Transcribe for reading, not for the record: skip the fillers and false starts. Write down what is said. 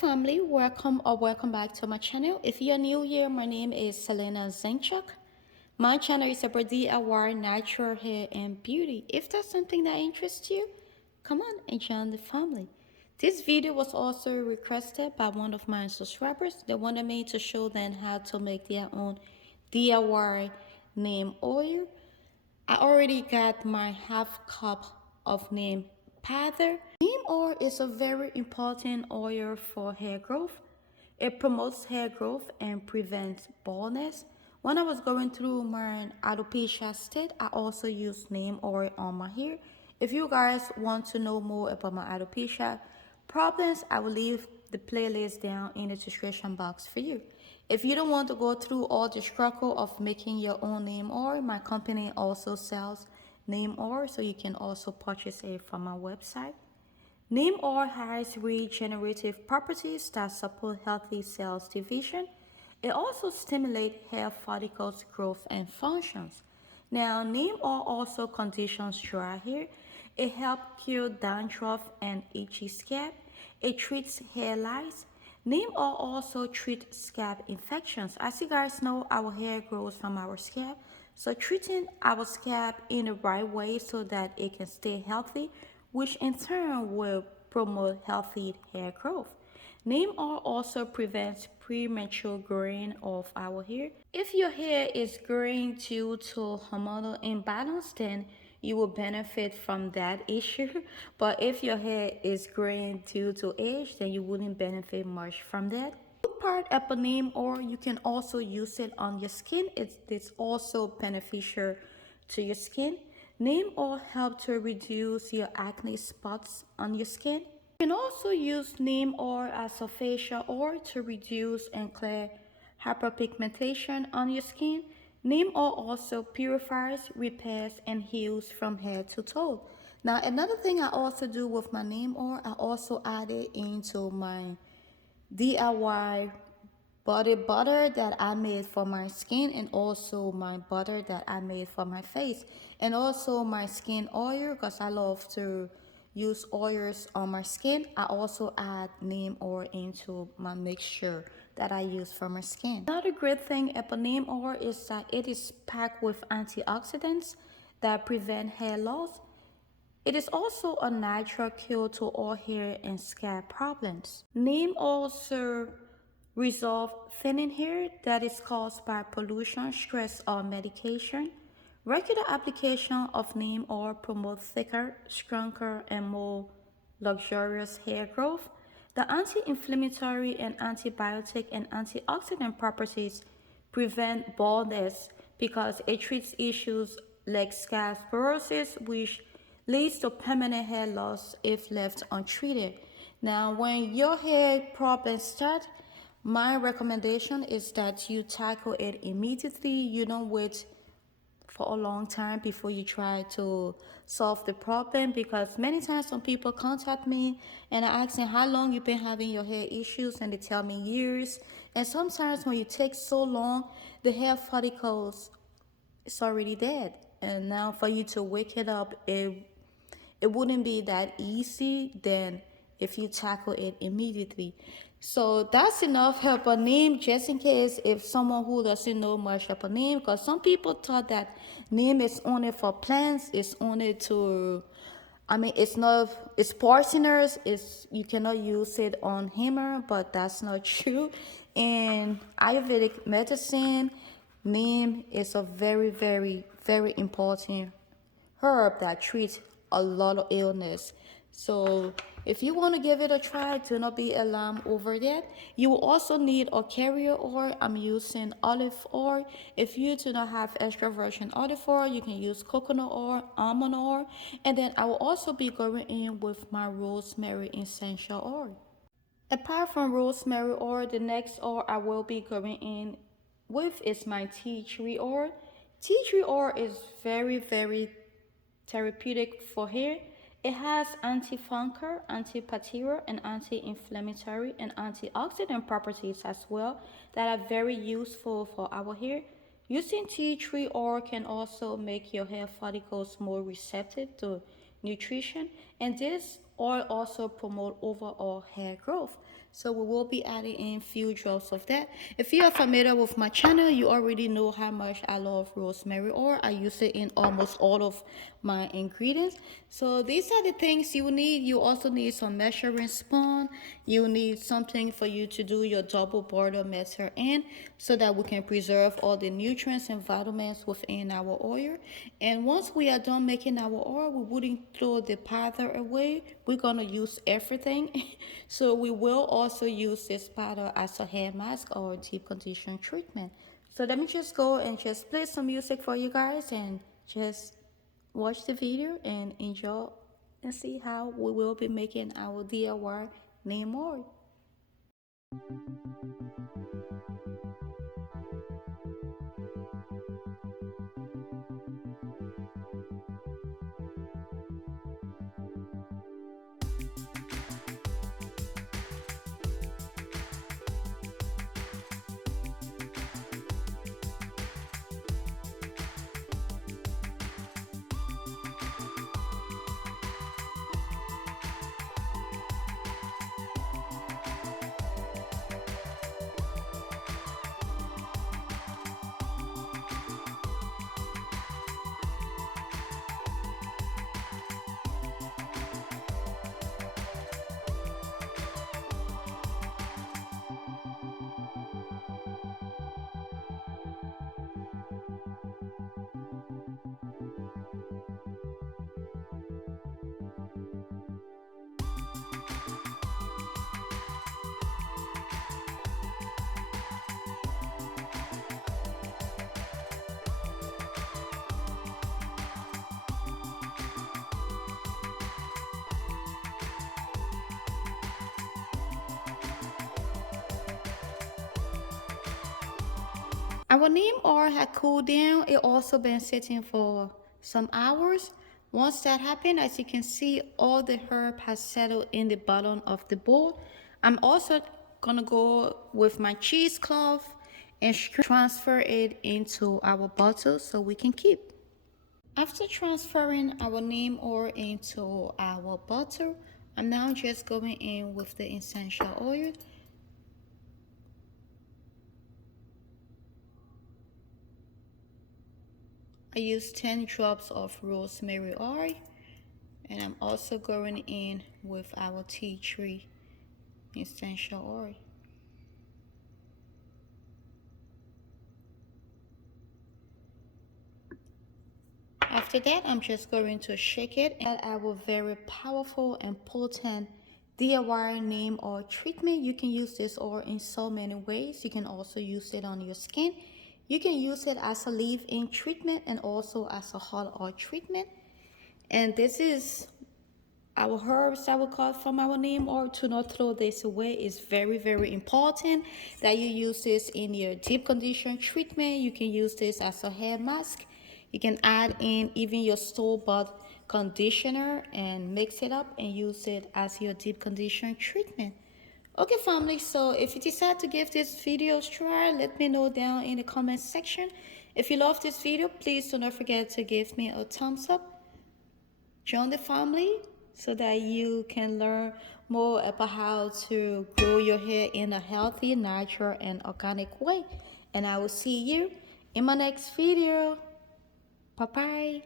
family, welcome back to my channel. If you're new here, my name is Selina Zinchuk. My channel is about DIY natural hair and beauty. If that's something that interests you, come on and join the family. This video was also requested by one of my subscribers. They wanted me to show them how to make their own DIY neem oil. I already got my half cup of neem powder. Neem oil is a very important oil for hair growth. It promotes hair growth and prevents baldness. When I was going through my alopecia state, I also used neem oil on my hair. If you guys want to know more about my alopecia problems, I will leave the playlist down in the description box for you. If you don't want to go through all the struggle of making your own neem oil, my company also sells neem oil, so you can also purchase it from my website. Neem oil has regenerative properties that support healthy cells division. It also stimulates hair follicles growth and functions. Now, neem oil also conditions dry hair. It helps cure dandruff and itchy scalp. It treats hair lice. Neem oil also treats scalp infections. As you guys know, our hair grows from our scalp. So treating our scalp in the right way so that it can stay healthy, which in turn will promote healthy hair growth. Neem oil also prevents premature growing of our hair. If your hair is growing due to hormonal imbalance, then you will benefit from that issue. But if your hair is growing due to age, then you wouldn't benefit much from that. Part of neem oil, you can also use it on your skin. It's also beneficial to your skin. Neem oil helps to reduce your acne spots on your skin. You can also use neem oil as a facial oil to reduce and clear hyperpigmentation on your skin. Neem oil also purifies, repairs, and heals from head to toe. Now, another thing I also do with my neem oil, I also add it into my DIY body butter that I made for my skin, and also my butter that I made for my face, and also my skin oil, because I love to use oils on my skin. I also add neem oil into my mixture that I use for my skin. Another great thing about neem oil is that it is packed with antioxidants that prevent hair loss. It is also a natural cure to all hair and scalp problems. Neem also resolve thinning hair that is caused by pollution, stress, or medication. Regular application of neem oil promotes thicker, stronger, and more luxurious hair growth. The anti-inflammatory and antibiotic and antioxidant properties prevent baldness because it treats issues like scalp psoriasis, which leads to permanent hair loss if left untreated. Now, when your hair problems start, my recommendation is that you tackle it immediately. You don't wait for a long time before you try to solve the problem, because many times when people contact me and I ask them how long you've been having your hair issues, and they tell me years. And sometimes when you take so long, the hair follicles is already dead, and now for you to wake it up, it wouldn't be that easy than if you tackle it immediately. So that's enough help a neem, just in case if someone who doesn't know much about neem, because some people thought that neem is only for plants, it's only to, I mean, it's not, it's poisonous, it's, you cannot use it on hammer, but that's not true. In Ayurvedic medicine, neem is a very, very, very important herb that treats a lot of illness. So if you want to give it a try, do not be alarmed over that. You will also need a carrier oil. I'm using olive oil. If you do not have extra virgin olive oil, you can use coconut oil, almond oil, and then I will also be going in with my rosemary essential oil. Apart from rosemary oil, the next oil I will be going in with is my tea tree oil. Tea tree oil is very, very therapeutic for hair. It has antifungal, antibacterial, and anti-inflammatory and antioxidant properties as well that are very useful for our hair. Using tea tree oil can also make your hair follicles more receptive to nutrition, and this Oil also promote overall hair growth. So we will be adding in few drops of that. If you are familiar with my channel, you already know how much I love rosemary oil. I use it in almost all of my ingredients. So these are the things you need. You also need some measuring spoon. You need something for you to do your double boil method in, so that we can preserve all the nutrients and vitamins within our oil. And once we are done making our oil, we wouldn't throw the powder away. We're gonna use everything. So we will also use this powder as a hair mask or deep condition treatment. So let me just go and just play some music for you guys and just watch the video and enjoy and see how we will be making our DIY name oil. Our neem oil had cooled down. It also been sitting for some hours. Once that happened, as you can see, all the herb has settled in the bottom of the bowl. I'm also gonna go with my cheesecloth and transfer it into our bottle so we can keep. After transferring our neem oil into our bottle, I'm now just going in with the essential oil. I use 10 drops of rosemary oil, and I'm also going in with our tea tree essential oil. After that, I'm just going to shake it and add our very powerful and potent DIY neem oil treatment. You can use this oil in so many ways. You can also use it on your skin. You can use it as a leave-in treatment and also as a hot oil treatment. And this is our herbs that we cut from our neem oil. To not throw this away is very important that you use this in your deep condition treatment. You can use this as a hair mask. You can add in even your store-bought conditioner and mix it up and use it as your deep condition treatment. Okay, family, so if you decide to give this video a try, let me know down in the comment section. If you love this video, please do not forget to give me a thumbs up. Join the family so that you can learn more about how to grow your hair in a healthy, natural, and organic way. And I will see you in my next video. Bye bye.